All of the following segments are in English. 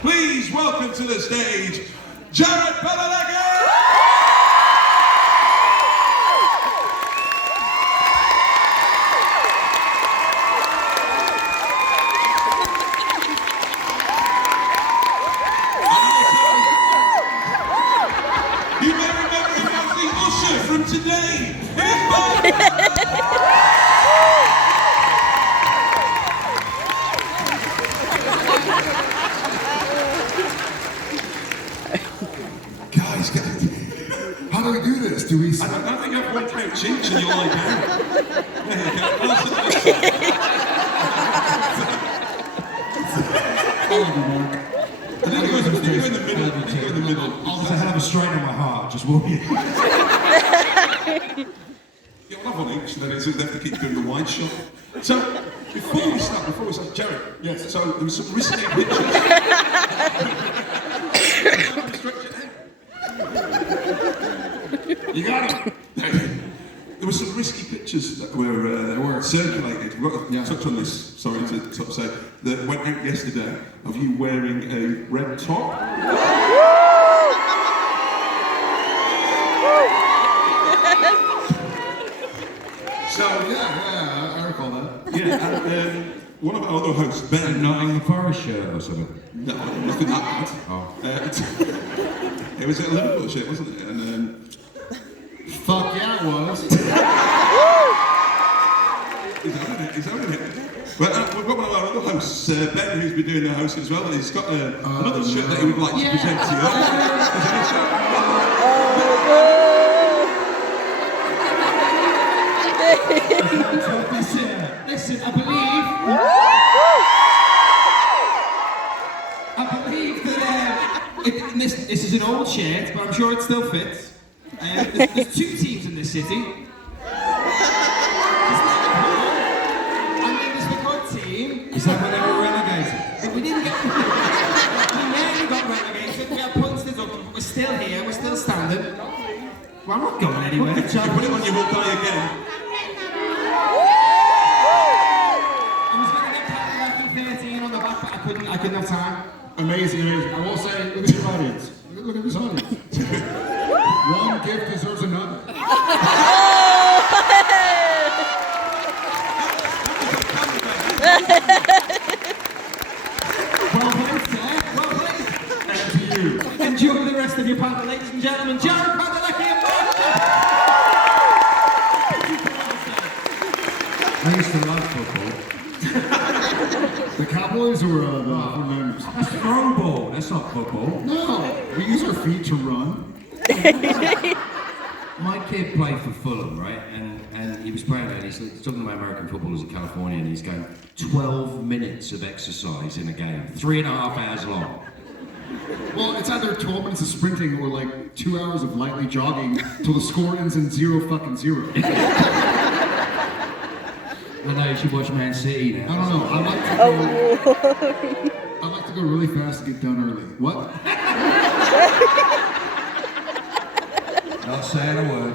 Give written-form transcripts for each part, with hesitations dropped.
Please welcome to the stage, Jared&Mark. You may remember him as the usher from today. Here's Mark. Guys, how do we do this? Do we? I don't think you have one couch each and you lie down. I think you're in the middle. I'll just have a strain on my heart, just walking. Yeah, we'll have one each, and then they have to keep doing the wide shot. So, before we start, Jared, yes, so there was some risky pictures. You got it. There were some risky pictures that were circulated. We've got to touch on this, sorry to sort of say, that went out yesterday of you wearing a red top. So, yeah, I recall that. Yeah, and one of our other hosts, Ben. Nottingham Forest shirt or something? No, nothing that bad. Oh. It was a Liverpool shirt, wasn't it? And fuck yeah, it was. He's owning it. Well, we've got one of our other hosts, Ben, who's been doing the hosting as well, and he's got another shirt that he would like to present to you. Listen, I believe that this is an old shirt, but I'm sure it still fits. There's two teams in this city. And then there's the good team. Is that when they were relegated? But we didn't get. We nearly got relegated. We had points to double, but we're still here. We're still standing. Well, I'm not going anywhere. If you put it on, you will die again. I was going to get Cadillac 13 on the back, but I couldn't have time. Amazing. I will say, look at your audience. Look at this audience. One gift deserves another. Well played, sir. Well played. And to you. Enjoy the rest of your panel, ladies and gentlemen. Jared&Mark. I used to love football. The Cowboys or the 49ers? That's throwball. That's not football. No, we use our feet to run. My kid played for Fulham, right? And he was playing there, and he's talking about American footballers in California, and he's going 12 minutes of exercise in a game, 3.5 hours long. Well, it's either 12 minutes of sprinting or like 2 hours of lightly jogging till the score ends in 0-0. I know you should watch Man City now. I don't know. I like to go really fast and get done early. What? Not saying a word.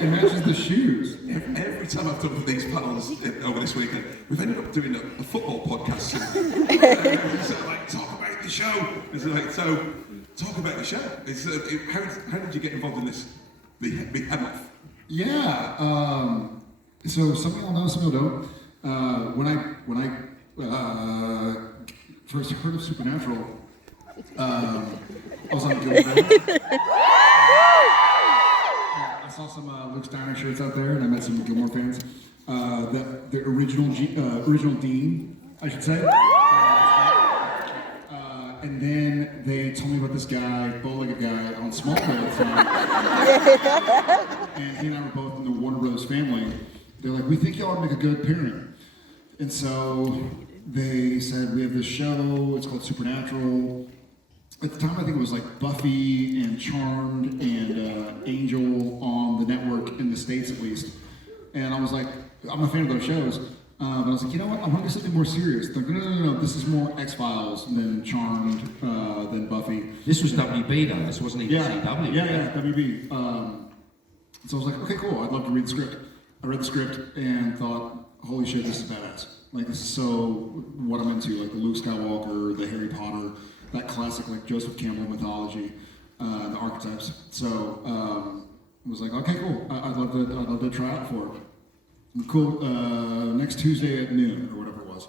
It matches the shoes. Every time I've done these panels over this weekend, we've ended up doing a football podcast. So like, talk about the show. It's like, so, talk about the show. How did you get involved in this? The behemoth. Yeah. So some people know, some people don't. When I first heard of Supernatural, I was on Gilmore Girls. I saw some Luke Steiner shirts out there, and I met some Gilmore fans. The original Dean, I should say. And then they told me about this guy, bow-legged guy on Smallville at the time. And he and I were both in the Warner Brothers family. They're like, we think y'all would make a good pairing. And so they said, we have this show, it's called Supernatural. At the time, I think it was like Buffy and Charmed and Angel on the network, in the States at least. And I was like, I'm a fan of those shows. But I was like, you know what, I want to do something more serious. They're like, no, this is more X-Files than Charmed, than Buffy. This was WB though, this wasn't even CW. Yeah, WB. So I was like, okay, cool, I'd love to read the script. I read the script and thought, holy shit, this is badass. Like, this is so what I'm into, like the Luke Skywalker, the Harry Potter, that classic like Joseph Campbell mythology, the archetypes. So I was like, okay, cool. I'd love to try out for it. Cool. Next Tuesday at noon or whatever it was.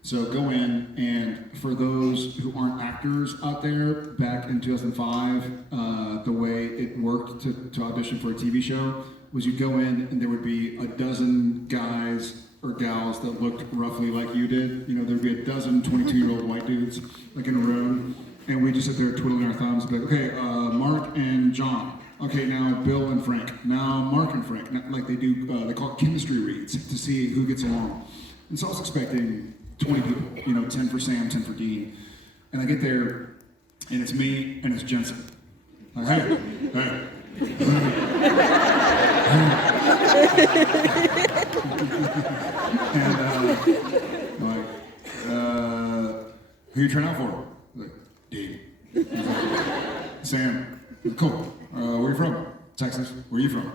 So go in, and for those who aren't actors out there, back in 2005, the way it worked to audition for a TV show was you'd go in and there would be a dozen guys or gals that looked roughly like you did. You know, there'd be a dozen 22-year-old white dudes like in a room, and we'd just sit there twiddling our thumbs and be like, okay, Mark and John. Okay, now Bill and Frank. Now Mark and Frank. Now, like they do, they call it chemistry reads to see who gets along. And so I was expecting 20 people, you know, 10 for Sam, 10 for Dean. And I get there, and it's me, and it's Jensen. Like, hey. And I'm like, who you trying out for? Like, Dean. Sam. Cool. Where you from? Texas. Where you from?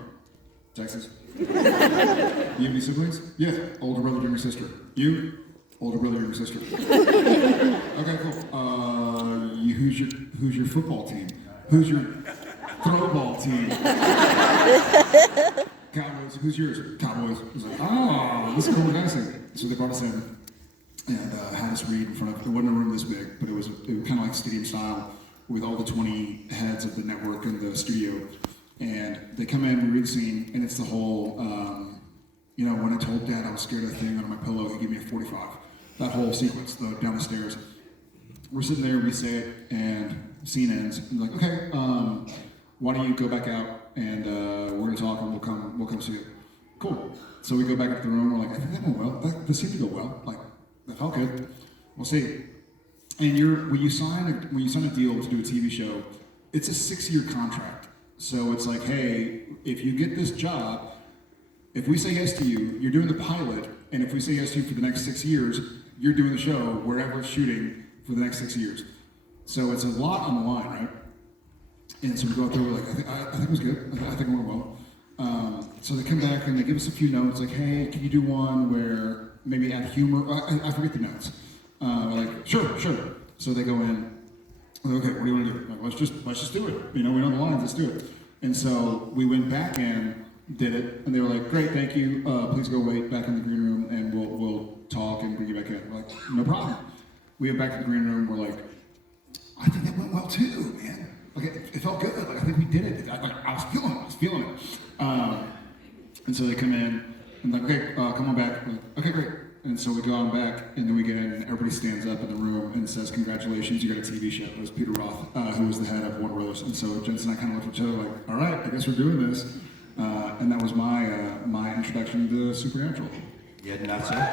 Texas. You have any siblings? Yeah. Older brother, younger sister. You? Older brother, younger sister. Okay, cool. Who's your football team? Who's your throwball team? Cowboys. Who's yours? Cowboys. I was like, oh, this is cool dancing. So they brought us in and had us read in front of. It wasn't a room this big, but it was kind of like stadium style with all the 20 heads of the network in the studio. And they come in, we read the scene, and it's the whole. You know, when I told Dad I was scared of the thing under my pillow, he gave me a 45. That whole sequence, down the stairs. We're sitting there, we say it, and scene ends. And like, okay, why don't you go back out and we're gonna talk and we'll come see it. Cool. So we go back into the room. We're like, I think that went well. That seemed to go well. Like, that felt good. We'll see. And when you sign a deal to do a TV show, it's a 6-year contract. So it's like, hey, if you get this job. If we say yes to you, you're doing the pilot, and if we say yes to you for the next 6 years, you're doing the show wherever it's shooting for the next 6 years. So it's a lot on the line, right? And so we go out there, we're like, I think it was good. I think it went well. So they come back and they give us a few notes, like, hey, can you do one where maybe add humor? I forget the notes. We're like, sure. So they go in, okay, what do you want to do? Like, let's just do it. You know, we know the lines, let's do it. And so we went back in, did it, and they were like, great, thank you, please go wait back in the green room and we'll talk and bring you back in. We're like, no problem. We went back to the green room, we're like, I think that went well too, man. Like, it felt good, like I think we did it. I was feeling it. And so they come in, and like, okay, come on back. Like, okay, great. And so we go on back, and then we get in, and everybody stands up in the room and says, congratulations, you got a TV show. It was Peter Roth, who was the head of Warner Brothers. And so Jensen and I kind of looked at each other like, all right, I guess we're doing this. And that was my introduction to Supernatural. Yeah, nuts, huh?